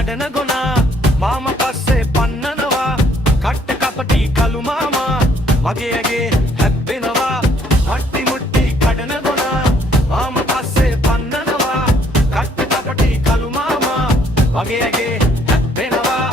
කඩන ගොනා මාම පස්සේ පන්නනවා කට්ට කපටි කළු මාමා මගේ ඇගේ හැප්පෙනවා හට්ටි මුට්ටි කඩන ගොනා මාම පස්සේ පන්නනවා කට්ට කපටි කළු මාමා මගේ ඇගේ හැප්පෙනවා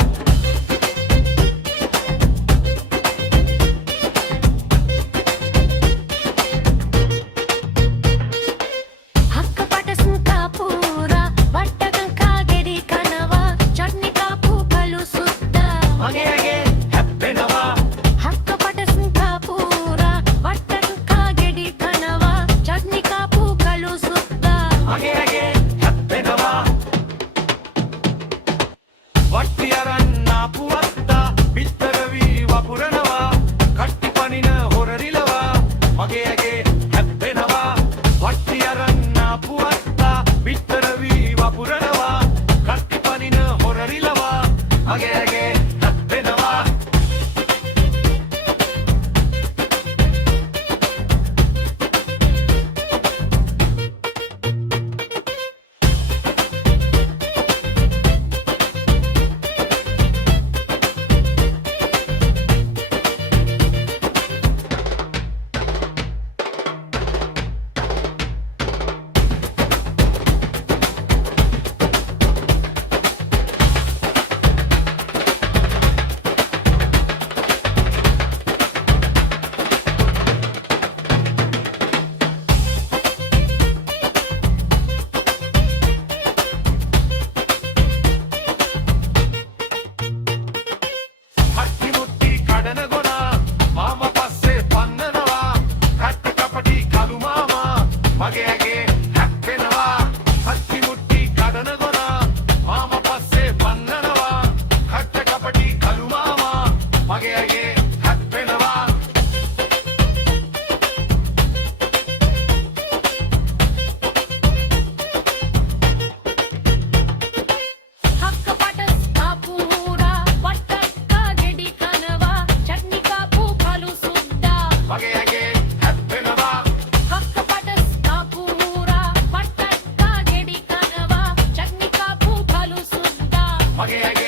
වට්ටි අරන් ආපු අත්තා පිටර වී වපුරනවා කට්ටි පනින හොරරිලවා මගේ ඇගේ හැප්පෙනවා වට්ටි අරන් ආපු අත්තා පිටර වී වපුරනවා කට්ටි පනින හොරරිලවා මගේ ඇගේ හැප්පෙනවා මගේ ඇගේ හැප්පෙනවා හත්ති මුට්ටි කඩන ගොනා මාම පස්සේ පන්නනවා කට්ට කපටි කළු මාමා මගේ ඇගේ හැප්පෙනවා හක්කපට ස්ථාපුරා වට්ටක්කා ගෙඩි කනවා චට්නි කාපු කළු සුද්දා මගේ ඇගේ හැප්පෙනවා මගේ ඇගේ